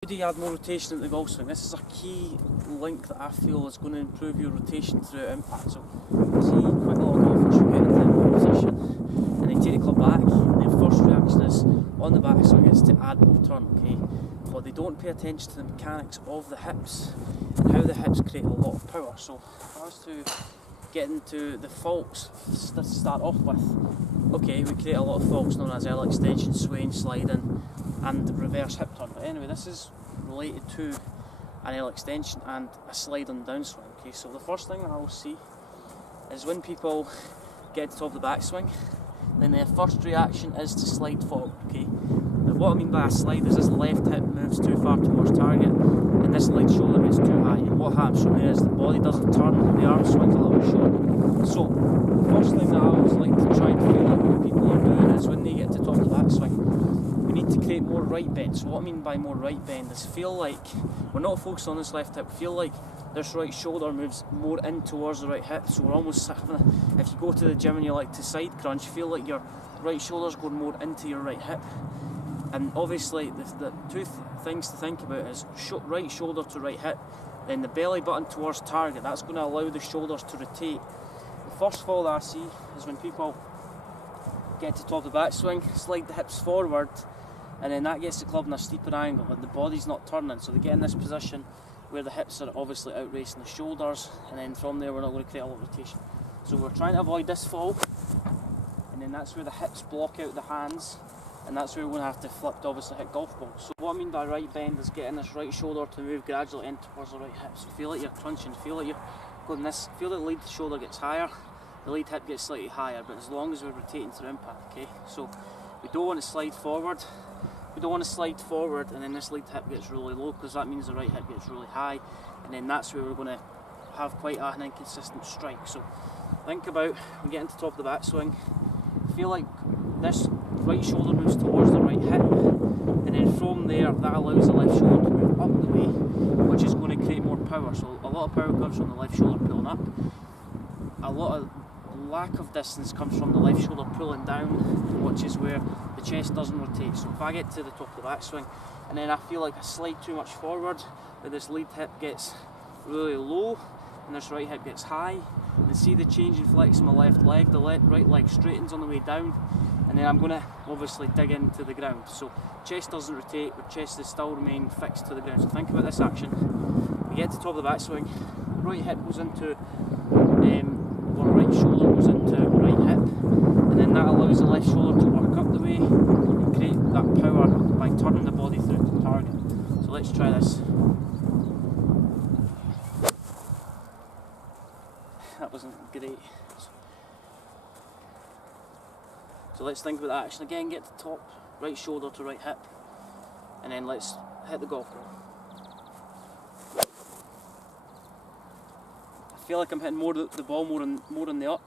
How do you add more rotation at the golf swing? This is a key link that I feel is going to improve your rotation throughout impact. So, see quite a lot of golfers who get into the position and they take the club back, and their first reaction is on the backswing is to add more turn, okay? But they don't pay attention to the mechanics of the hips and how the hips create a lot of power. So, for us to get into the faults to start off with, okay, we create a lot of faults known as L extension, swaying, sliding, and reverse hip turn. But anyway, this is related to an L extension and a slide on downswing. Okay, so the first thing that I'll see is when people get to the top of the backswing, then their first reaction is to slide forward. Okay, now what I mean by a slide is this left hip moves too far towards target, and this right shoulder gets too high. And what happens from there is the body doesn't turn, the arm swings a little bit short. So the first thing that I always like to try and feel like what people are doing is when they get to the top of the backswing, we need to create more right bend. So what I mean by more right bend is feel like we're not focused on this left hip, feel like this right shoulder moves more in towards the right hip. So we're almost having a, if you go to the gym and you like to side crunch, feel like your right shoulder's going more into your right hip. And obviously the two things to think about is right shoulder to right hip, then the belly button towards target. That's going to allow the shoulders to rotate. The first fall that I see is when people get to the top of the backswing, slide the hips forward, and then that gets the club in a steeper angle and the body's not turning, so they get in this position where the hips are obviously outracing the shoulders, and then from there we're not going to create a lot of rotation. So we're trying to avoid this fall, and then that's where the hips block out the hands, and that's where we're going to have to flip to obviously hit golf balls. So what I mean by right bend is getting this right shoulder to move gradually in towards the right hip. So feel like you're crunching, feel like you're going this, feel that the lead shoulder gets higher, the lead hip gets slightly higher, but as long as we're rotating through impact, okay? So we don't want to slide forward. We don't want to slide forward and then this lead hip gets really low, because that means the right hip gets really high, and then that's where we're going to have quite an inconsistent strike. So think about when getting to the top of the backswing, feel like this right shoulder moves towards the right hip, and then from there that allows the left shoulder to move up the way, which is going to create more power. So a lot of power comes from the left shoulder pulling up. A lot of lack of distance comes from the left shoulder pulling down, which is where the chest doesn't rotate. So if I get to the top of the backswing and then I feel like I slide too much forward, that this lead hip gets really low and this right hip gets high, and see the change in flex in my left leg, the right leg straightens on the way down, and then I'm going to obviously dig into the ground. So chest doesn't rotate, but chest is still remain fixed to the ground. So think about this action. We get to the top of the backswing, right hip goes into or right shoulder goes into right hip, and then that allows the left shoulder to work up the way and create that power by turning the body through to the target. So let's try this. That wasn't great. So let's think about that action again. Get to the top, right shoulder to right hip, and then let's hit the golf ball. I feel like I'm hitting the ball more on the up,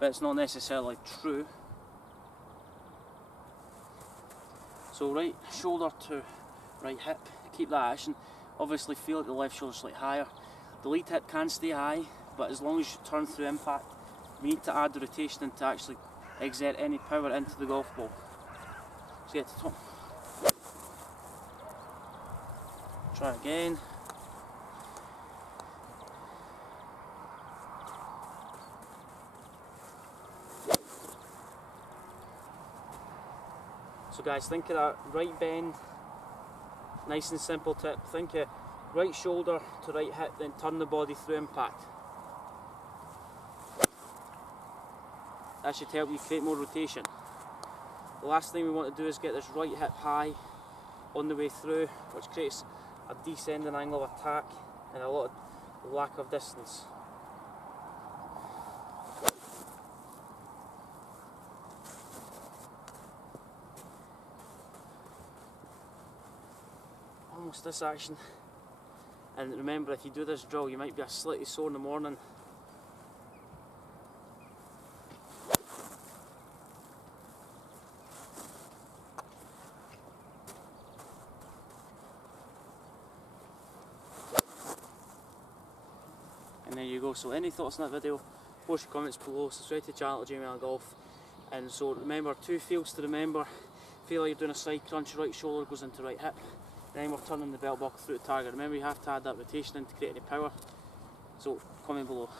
but it's not necessarily true. So right shoulder to right hip, keep that action. Obviously feel like the left shoulder slightly higher. The lead hip can stay high, but as long as you turn through impact, we need to add the rotation in to actually exert any power into the golf ball. Let's get to the top. Try again. So guys, think of that right bend, nice and simple tip. Think of right shoulder to right hip, then turn the body through impact. That should help you create more rotation. The last thing we want to do is get this right hip high on the way through, which creates a descending angle of attack and a lot of lack of distance. Almost this action, and remember, if you do this drill you might be slightly sore in the morning. And there you go. So any thoughts on that video, post your comments below, subscribe to the channel at Jamie Allen Golf. And so remember, two fields to remember: feel like you're doing a side crunch, right shoulder goes into right hip. Then we're turning the belt buckle through the target. Remember, you have to add that rotation in to create any power. So coming below.